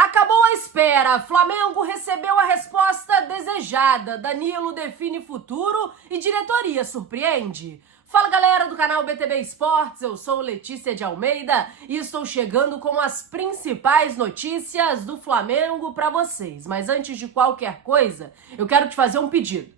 Acabou a espera, Flamengo recebeu a resposta desejada, Danilo define futuro e diretoria surpreende. Fala galera do canal BTB Esportes, eu sou Letícia de Almeida e estou chegando com as principais notícias do Flamengo para vocês. Mas antes de qualquer coisa, eu quero te fazer um pedido.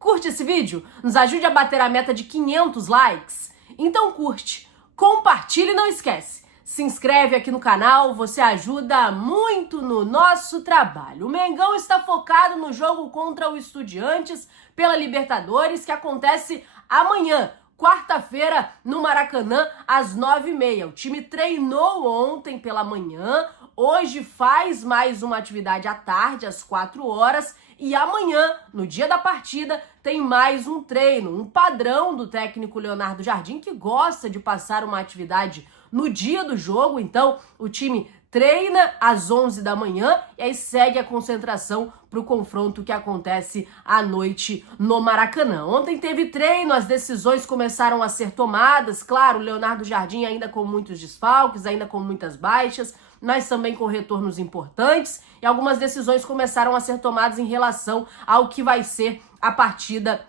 Curte esse vídeo? Nos ajude a bater a meta de 500 likes? Então curte, compartilha e não esquece. Se inscreve aqui no canal, você ajuda muito no nosso trabalho. O Mengão está focado no jogo contra o Estudiantes pela Libertadores, que acontece amanhã, quarta-feira, no Maracanã, às 9h30. O time treinou ontem pela manhã, hoje faz mais uma atividade à tarde, às 4 horas, e amanhã, no dia da partida, tem mais um treino, um padrão do técnico Leonardo Jardim, que gosta de passar uma atividade no dia do jogo. Então o time treina às 11 da manhã e aí segue a concentração para o confronto que acontece à noite no Maracanã. Ontem teve treino, as decisões começaram a ser tomadas, claro, o Leonardo Jardim ainda com muitos desfalques, ainda com muitas baixas, mas também com retornos importantes, e algumas decisões começaram a ser tomadas em relação ao que vai ser a partida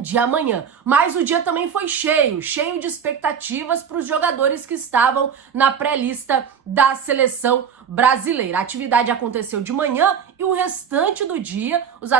de amanhã. Mas o dia também foi cheio de expectativas para os jogadores que estavam na pré-lista da seleção brasileira. A atividade aconteceu de manhã e o restante do dia, os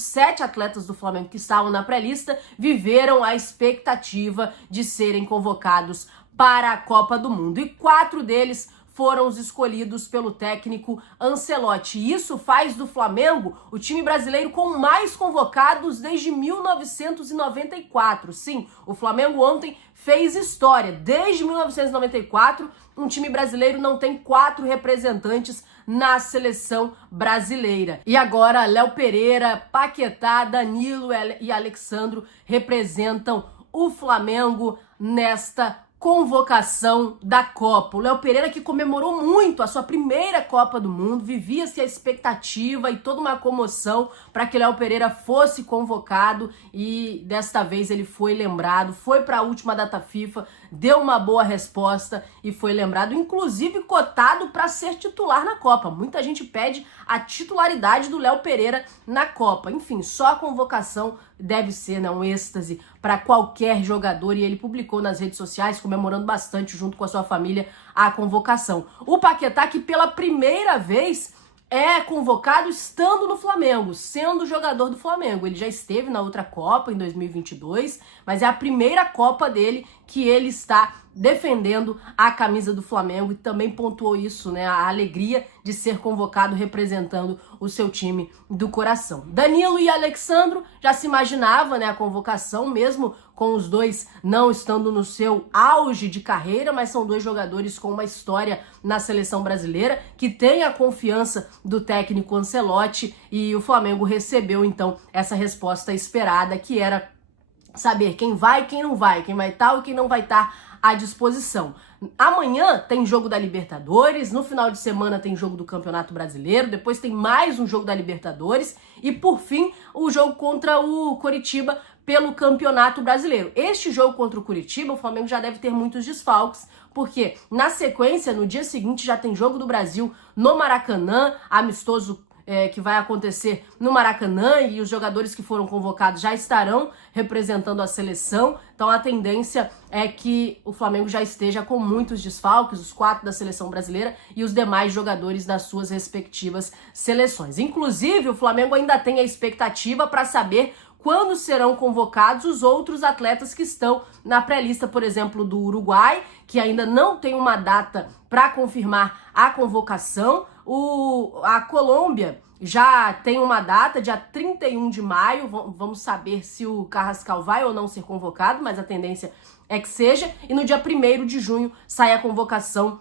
7 atletas do Flamengo que estavam na pré-lista, viveram a expectativa de serem convocados para a Copa do Mundo. E 4 deles foram os escolhidos pelo técnico Ancelotti. E isso faz do Flamengo o time brasileiro com mais convocados desde 1994. Sim, o Flamengo ontem fez história. Desde 1994, um time brasileiro não tem 4 representantes na seleção brasileira. E agora, Léo Pereira, Paquetá, Danilo e Alexandro representam o Flamengo nesta convocação da Copa. O Léo Pereira, que comemorou muito a sua primeira Copa do Mundo, vivia-se a expectativa e toda uma comoção para que Léo Pereira fosse convocado, e desta vez ele foi lembrado, foi para a última data FIFA, deu uma boa resposta e foi lembrado, inclusive cotado para ser titular na Copa. Muita gente pede a titularidade do Léo Pereira na Copa. Enfim, só a convocação deve ser, né, um êxtase para qualquer jogador, e ele publicou nas redes sociais comemorando bastante junto com a sua família a convocação. O Paquetá, que pela primeira vez é convocado estando no Flamengo, sendo jogador do Flamengo. Ele já esteve na outra Copa em 2022, mas é a primeira Copa dele que ele está defendendo a camisa do Flamengo, e também pontuou isso, né, a alegria de ser convocado representando o seu time do coração. Danilo e Alexandro já se imaginava, né, a convocação, mesmo com os dois não estando no seu auge de carreira, mas são 2 jogadores com uma história na seleção brasileira, que tem a confiança do técnico Ancelotti, e o Flamengo recebeu então essa resposta esperada, que era saber quem vai e quem não vai, quem vai estar e quem não vai estar à disposição. Amanhã tem jogo da Libertadores, no final de semana tem jogo do Campeonato Brasileiro, depois tem mais um jogo da Libertadores e, por fim, o jogo contra o Coritiba pelo Campeonato Brasileiro. Este jogo contra o Coritiba, o Flamengo já deve ter muitos desfalques, porque na sequência, no dia seguinte, já tem jogo do Brasil no Maracanã, amistoso que vai acontecer no Maracanã, e os jogadores que foram convocados já estarão representando a seleção. Então a tendência é que o Flamengo já esteja com muitos desfalques, os 4 da seleção brasileira e os demais jogadores das suas respectivas seleções. Inclusive, o Flamengo ainda tem a expectativa para saber quando serão convocados os outros atletas que estão na pré-lista, por exemplo, do Uruguai, que ainda não tem uma data para confirmar a convocação. A Colômbia já tem uma data, dia 31 de maio, vamos saber se o Carrascal vai ou não ser convocado, mas a tendência é que seja, e no dia 1º de junho sai a convocação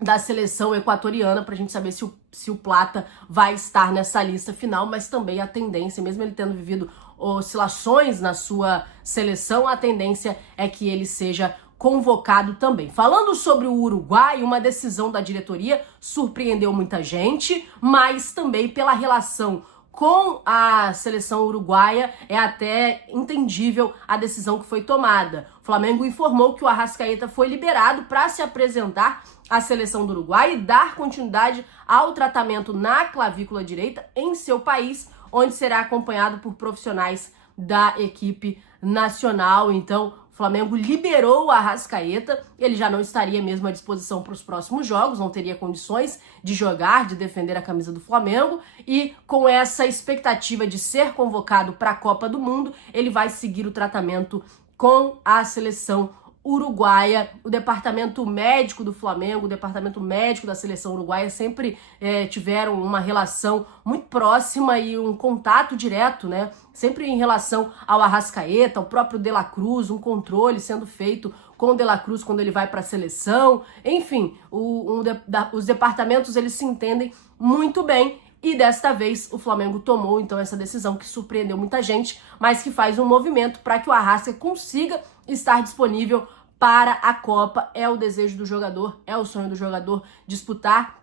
da seleção equatoriana, pra gente saber se o Plata vai estar nessa lista final, mas também a tendência, mesmo ele tendo vivido oscilações na sua seleção, a tendência é que ele seja convocado também. Falando sobre o Uruguai, uma decisão da diretoria surpreendeu muita gente, mas também pela relação Com a seleção uruguaia, é até entendível a decisão que foi tomada. O Flamengo informou que o Arrascaeta foi liberado para se apresentar à seleção do Uruguai e dar continuidade ao tratamento na clavícula direita em seu país, onde será acompanhado por profissionais da equipe nacional. Então, o Flamengo liberou o Arrascaeta, ele já não estaria mesmo à disposição para os próximos jogos, não teria condições de jogar, de defender a camisa do Flamengo, e com essa expectativa de ser convocado para a Copa do Mundo, ele vai seguir o tratamento com a seleção uruguaia. O departamento médico do Flamengo, o departamento médico da seleção uruguaia sempre tiveram uma relação muito próxima e um contato direto, né? Sempre em relação ao Arrascaeta, ao próprio De La Cruz, um controle sendo feito com o De La Cruz quando ele vai para a seleção. Enfim, os departamentos eles se entendem muito bem. E desta vez o Flamengo tomou então essa decisão que surpreendeu muita gente, mas que faz um movimento para que o Arrasca consiga estar disponível para a Copa. É o desejo do jogador, é o sonho do jogador disputar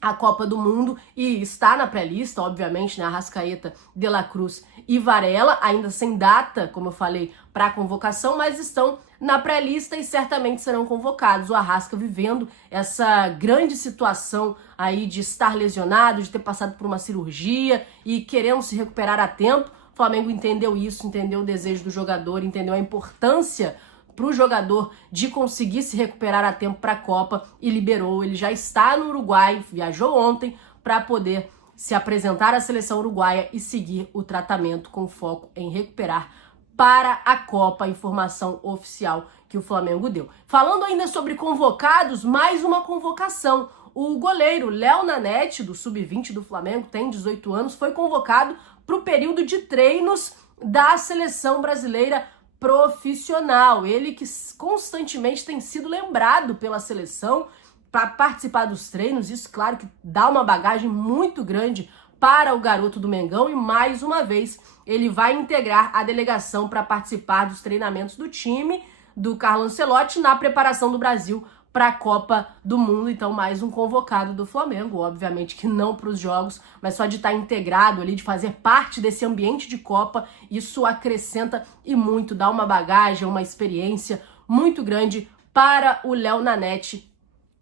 a Copa do Mundo e está na pré-lista, obviamente, né? Arrascaeta, De La Cruz e Varela, ainda sem data, como eu falei, para a convocação, mas estão na pré-lista e certamente serão convocados. O Arrasca vivendo essa grande situação aí de estar lesionado, de ter passado por uma cirurgia e querendo se recuperar a tempo. O Flamengo entendeu isso, entendeu o desejo do jogador, entendeu a importância para o jogador de conseguir se recuperar a tempo para a Copa e liberou. Ele já está no Uruguai, viajou ontem para poder se apresentar à seleção uruguaia e seguir o tratamento com foco em recuperar para a Copa, a informação oficial que o Flamengo deu. Falando ainda sobre convocados, mais uma convocação. O goleiro Léo Nanete, do Sub-20 do Flamengo, tem 18 anos, foi convocado para o período de treinos da seleção brasileira profissional. Ele que constantemente tem sido lembrado pela seleção para participar dos treinos. Isso, claro, que dá uma bagagem muito grande para o garoto do Mengão e, mais uma vez, ele vai integrar a delegação para participar dos treinamentos do time do Carlo Ancelotti na preparação do Brasil para a Copa do Mundo. Então, mais um convocado do Flamengo, obviamente que não para os jogos, mas só de estar integrado ali, de fazer parte desse ambiente de Copa, isso acrescenta e muito, dá uma bagagem, uma experiência muito grande para o Léo Nanete,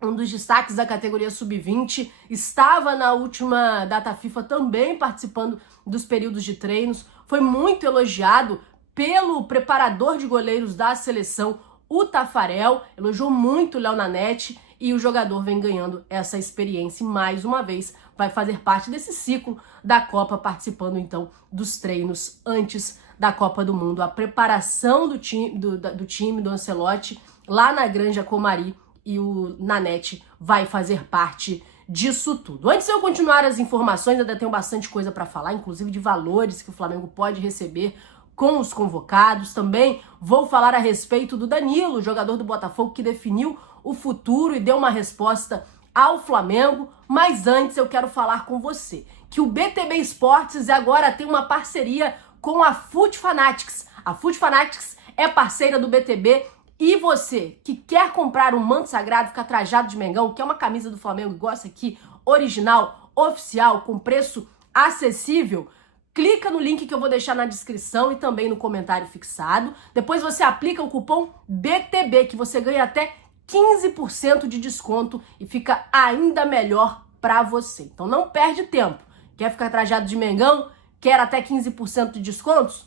um dos destaques da categoria Sub-20, estava na última data FIFA também participando dos períodos de treinos, foi muito elogiado pelo preparador de goleiros da seleção, o Tafarel, elogiou muito o Léo Nanete e o jogador vem ganhando essa experiência e mais uma vez vai fazer parte desse ciclo da Copa, participando então dos treinos antes da Copa do Mundo. A preparação do time do Ancelotti lá na Granja Comari, e o Nanete vai fazer parte disso tudo. Antes de eu continuar as informações, ainda tenho bastante coisa para falar, inclusive de valores que o Flamengo pode receber com os convocados. Também vou falar a respeito do Danilo, jogador do Botafogo, que definiu o futuro e deu uma resposta ao Flamengo. Mas antes eu quero falar com você que o BTB Esportes agora tem uma parceria com a Foot Fanatics. A Foot Fanatics é parceira do BTB. E você que quer comprar um manto sagrado, ficar trajado de Mengão, que é uma camisa do Flamengo igual essa aqui, original, oficial, com preço acessível, clica no link que eu vou deixar na descrição e também no comentário fixado. Depois você aplica o cupom BTB, que você ganha até 15% de desconto e fica ainda melhor para você. Então não perde tempo. Quer ficar trajado de Mengão? Quer até 15% de descontos?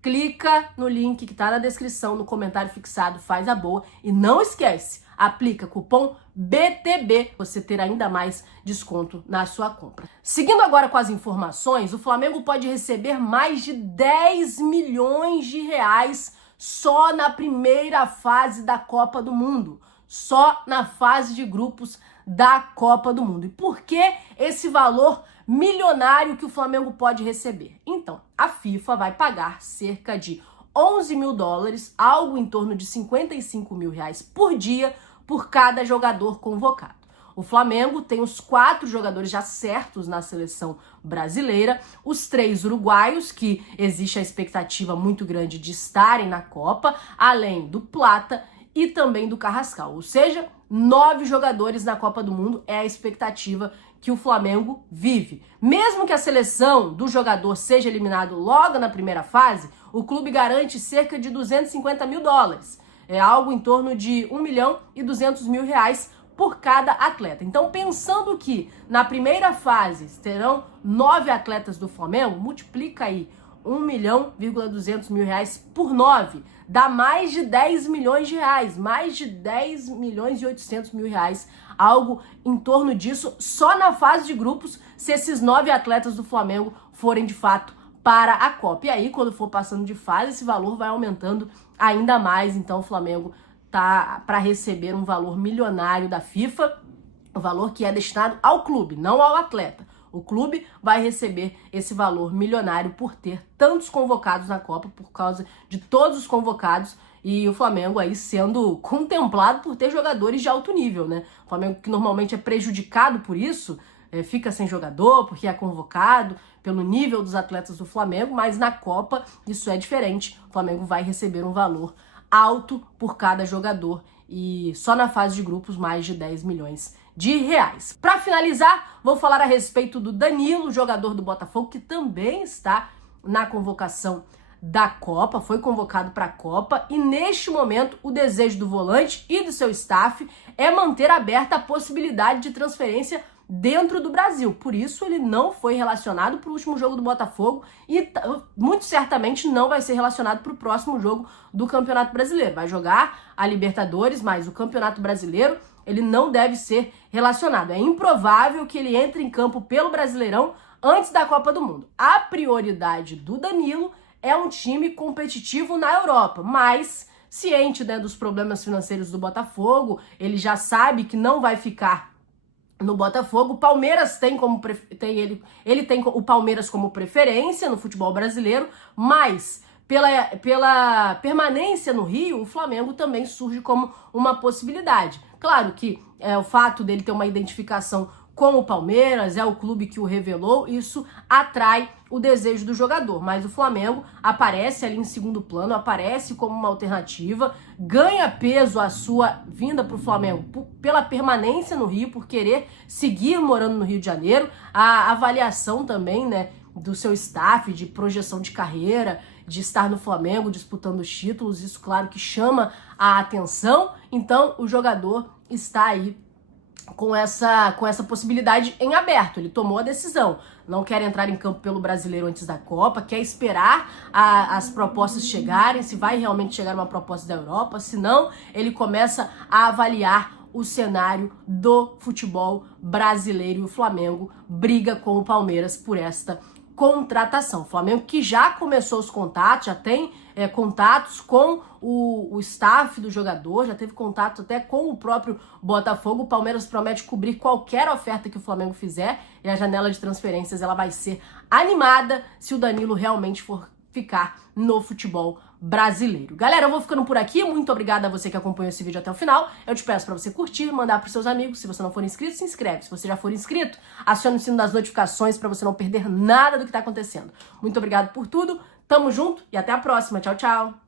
Clica no link que tá na descrição, no comentário fixado, faz a boa. E não esquece, aplica cupom BTB, você terá ainda mais desconto na sua compra. Seguindo agora com as informações, o Flamengo pode receber mais de 10 milhões de reais só na primeira fase da Copa do Mundo. Só na fase de grupos da Copa do Mundo. E por que esse valor milionário que o Flamengo pode receber? Então, a FIFA vai pagar cerca de 11 mil dólares, algo em torno de 55 mil reais por dia, por cada jogador convocado. O Flamengo tem os 4 jogadores já certos na seleção brasileira, os 3 uruguaios, que existe a expectativa muito grande de estarem na Copa, além do Plata e também do Carrascal, ou seja, 9 jogadores na Copa do Mundo é a expectativa que o Flamengo vive. Mesmo que a seleção do jogador seja eliminado logo na primeira fase, o clube garante cerca de 250 mil dólares. É algo em torno de 1.200.000 reais por cada atleta. Então, pensando que na primeira fase terão 9 atletas do Flamengo, multiplica aí 1.200.000 reais por 9, dá mais de 10 milhões de reais, mais de 10.800.000 reais, algo em torno disso, só na fase de grupos, se esses 9 atletas do Flamengo forem de fato para a Copa. E aí, quando for passando de fase, esse valor vai aumentando ainda mais, então o Flamengo tá para receber um valor milionário da FIFA, o valor que é destinado ao clube, não ao atleta. O clube vai receber esse valor milionário por ter tantos convocados na Copa, por causa de todos os convocados, e o Flamengo aí sendo contemplado por ter jogadores de alto nível, né? O Flamengo, que normalmente é prejudicado por isso, fica sem jogador porque é convocado pelo nível dos atletas do Flamengo, mas na Copa isso é diferente. O Flamengo vai receber um valor alto por cada jogador e só na fase de grupos mais de 10 milhões de reais. Para finalizar, vou falar a respeito do Danilo, jogador do Botafogo, que também está na convocação da Copa, foi convocado para a Copa, e neste momento o desejo do volante e do seu staff é manter aberta a possibilidade de transferência dentro do Brasil. Por isso ele não foi relacionado para o último jogo do Botafogo e muito certamente não vai ser relacionado para o próximo jogo do Campeonato Brasileiro. Vai jogar a Libertadores, mas o Campeonato Brasileiro ele não deve ser relacionado. É improvável que ele entre em campo pelo Brasileirão antes da Copa do Mundo. A prioridade do Danilo é um time competitivo na Europa, mas ciente, né, dos problemas financeiros do Botafogo, ele já sabe que não vai ficar no Botafogo. O Palmeiras tem o Palmeiras como preferência no futebol brasileiro, mas pela permanência no Rio, o Flamengo também surge como uma possibilidade. Claro que o fato dele ter uma identificação com o Palmeiras, é o clube que o revelou, isso atrai o desejo do jogador, mas o Flamengo aparece ali em segundo plano, aparece como uma alternativa, ganha peso a sua vinda para o Flamengo pela permanência no Rio, por querer seguir morando no Rio de Janeiro, a avaliação também, né, do seu staff, de projeção de carreira, de estar no Flamengo disputando os títulos, isso claro que chama a atenção, então o jogador está aí com essa possibilidade em aberto. Ele tomou a decisão, não quer entrar em campo pelo Brasileiro antes da Copa, quer esperar as propostas chegarem, se vai realmente chegar uma proposta da Europa, se não, ele começa a avaliar o cenário do futebol brasileiro, e o Flamengo briga com o Palmeiras por esta contratação. O Flamengo que já começou os contatos, já tem contatos com o staff do jogador, já teve contato até com o próprio Botafogo. O Palmeiras promete cobrir qualquer oferta que o Flamengo fizer, e a janela de transferências ela vai ser animada se o Danilo realmente for ficar no futebol brasileiro. Galera, eu vou ficando por aqui. Muito obrigada a você que acompanhou esse vídeo até o final. Eu te peço para você curtir, mandar para seus amigos. Se você não for inscrito, se inscreve. Se você já for inscrito, acione o sino das notificações para você não perder nada do que está acontecendo. Muito obrigado por tudo. Tamo junto e até a próxima. Tchau, tchau.